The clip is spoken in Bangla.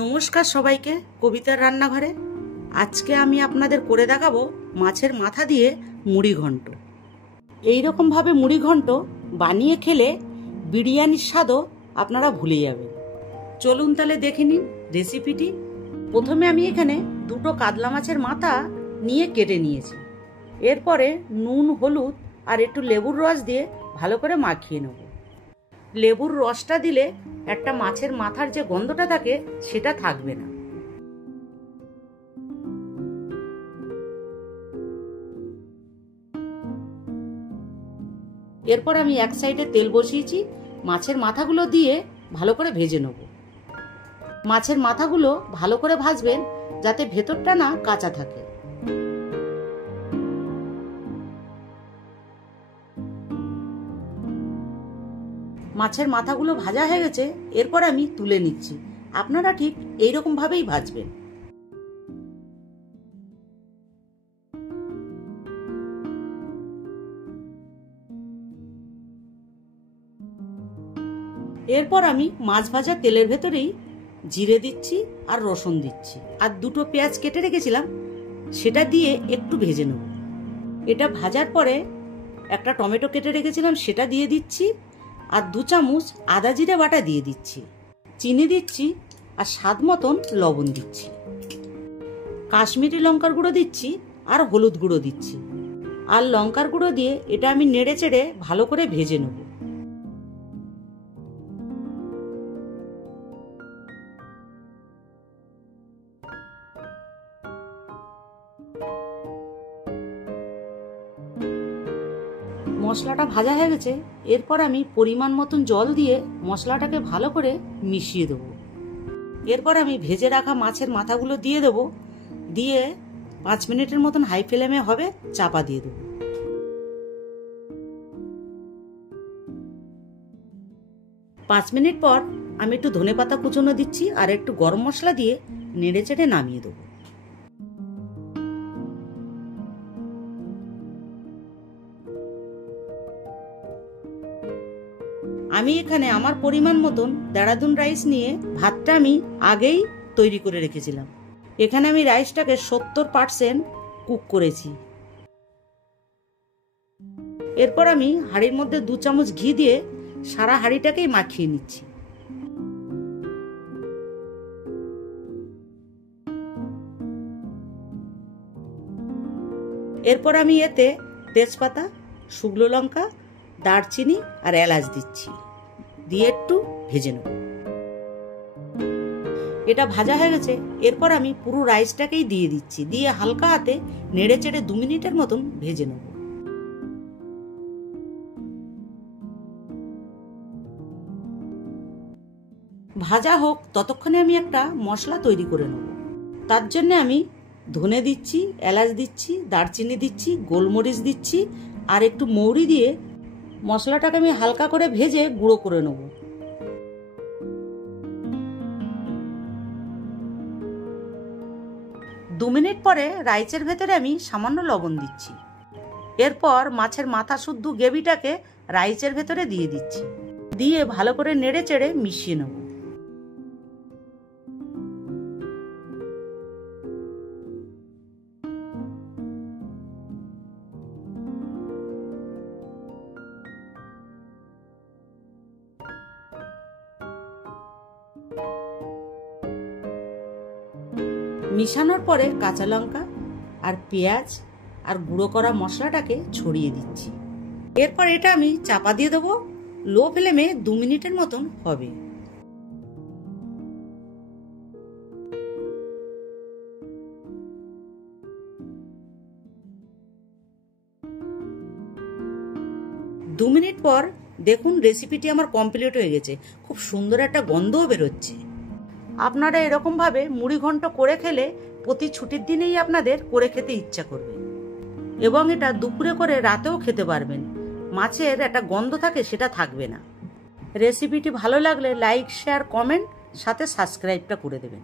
নমস্কার সবাইকে, কবিতার রান্নাঘরে। আজকে আমি আপনাদের করে দেখাবো মাছের মাথা দিয়ে মুড়ি ঘন্ট। এইরকমভাবে মুড়ি ঘন্ট বানিয়ে খেলে বিরিয়ানির স্বাদও আপনারা ভুলে যাবেন। চলুন তাহলে দেখে নিন রেসিপিটি। প্রথমে আমি এখানে দুটো কাতলা মাছের মাথা নিয়ে কেটে নিয়েছি। এরপরে নুন, হলুদ আর একটু লেবুর রস দিয়ে ভালো করে মাখিয়ে নেব। লেবুর রসটা দিলে একটা মাছের মাথার যে গন্ধটা থাকে সেটা থাকবে না। এরপর আমি এক সাইডে তেল বসিয়েছি, মাছের মাথাগুলো দিয়ে ভালো করে ভেজে নেব। মাছের মাথাগুলো ভালো করে ভাজবেন যাতে ভেতরটা না কাঁচা থাকে। মাছের মাথাগুলো ভাজা হয়ে গেছে, এরপর আমি তুলে নিচ্ছি। আপনারা ঠিক এইরকম ভাবেই ভাজবেন। এরপর আমি মাছ ভাজা তেলের ভেতরেই জিরে দিচ্ছি আর রসুন দিচ্ছি, আর দুটো পেঁয়াজ কেটে রেখেছিলাম সেটা দিয়ে একটু ভেজে নেব। এটা ভাজার পরে একটা টমেটো কেটে রেখেছিলাম সেটা দিয়ে দিচ্ছি, আর 2 চামচ আদা জিরে বাটা দিয়ে দিচ্ছি। চিনি দিচ্ছি আর স্বাদ মতন লবণ দিচ্ছি। কাশ্মীরি লঙ্কার গুঁড়ো দিচ্ছি আর হলুদ গুঁড়ো দিচ্ছি, আর লঙ্কার গুঁড়ো দিয়ে এটা আমি নেড়ে চেড়ে ভালো করে ভেজে নেব। মশলাটা ভাজা হয়ে গেছে, এরপর আমি পরিমাণ মতন জল দিয়ে মশলাটাকে ভালো করে মিশিয়ে দেবো। এরপর আমি ভেজে রাখা মাছের মাথাগুলো দিয়ে দেবো, দিয়ে 5 মিনিটের মতন হাই ফ্লেমে হবে চাপা দিয়ে দেবো। পাঁচ মিনিট পর আমি একটু ধনেপাতা কুচনো দিচ্ছি আর একটু গরম মশলা দিয়ে নেড়ে চেড়ে নামিয়ে দেবো। আমি এখানে আমার পরিমাণ মতন দেরাদুন রাইস নিয়ে ভাতটা আমি আগেই তৈরি করে রেখেছিলাম। এখানে আমি রাইসটাকে 70% কুক করেছি। এরপর আমি হাঁড়ির মধ্যে 2 চামচ ঘি দিয়ে সারা হাঁড়িটাকেই মাখিয়ে নিচ্ছি। এরপর আমি এতে তেজপাতা, শুকনো লঙ্কা, দারচিনি আর এলাচ দিচ্ছি, দিয়ে একটু ভেজে নেব। এটা ভাজা হয়ে গেছে, এরপর আমি পুরো রাইসটাকেই দিয়ে দিচ্ছি, দিয়ে হালকা হাতে নেড়ে চেড়ে 2 মিনিটের মতন ভেজে নেব। ভাজা হোক ততক্ষণে আমি একটা মশলা তৈরি করে নেব। তার জন্য আমি ধনে দিচ্ছি, এলাচ দিচ্ছি, দারচিনি দিচ্ছি, গোলমরিচ দিচ্ছি আর একটু মৌরি দিয়ে মশলাটাকে আমি হালকা করে ভেজে গুঁড়ো করে নেব। দু মিনিট পরে রাইসের ভেতরে আমি সামান্য লবণ দিচ্ছি। এরপর মাছের মাথা শুদ্ধ গ্রেভিটাকে রাইসের ভেতরে দিয়ে দিচ্ছি, দিয়ে ভালো করে নেড়ে চেড়ে মিশিয়ে নেব। মিশানোর পরে কাঁচা লঙ্কা আর পেঁয়াজ আর গুঁড়ো করা মশলাটাকে ছড়িয়ে দিচ্ছি। এরপর এটা আমি চাপা দিয়ে দেবো, লো ফ্লেমে 2 মিনিটের মতন হবে। দু মিনিট পর দেখুন রেসিপিটি আমার কমপ্লিট হয়ে গেছে। খুব সুন্দর একটা গন্ধও বেরোচ্ছে। আপনারা এরকমভাবে মুড়ি ঘন্ট করে খেলে প্রতি ছুটির দিনেই আপনাদের করে খেতে ইচ্ছা করবে, এবং এটা দুপুরে করে রাতেও খেতে পারবেন। মাছের একটা গন্ধ থাকে, সেটা থাকবে না। রেসিপিটি ভালো লাগলে লাইক, শেয়ার, কমেন্ট, সাথে সাবস্ক্রাইবটা করে দেবেন।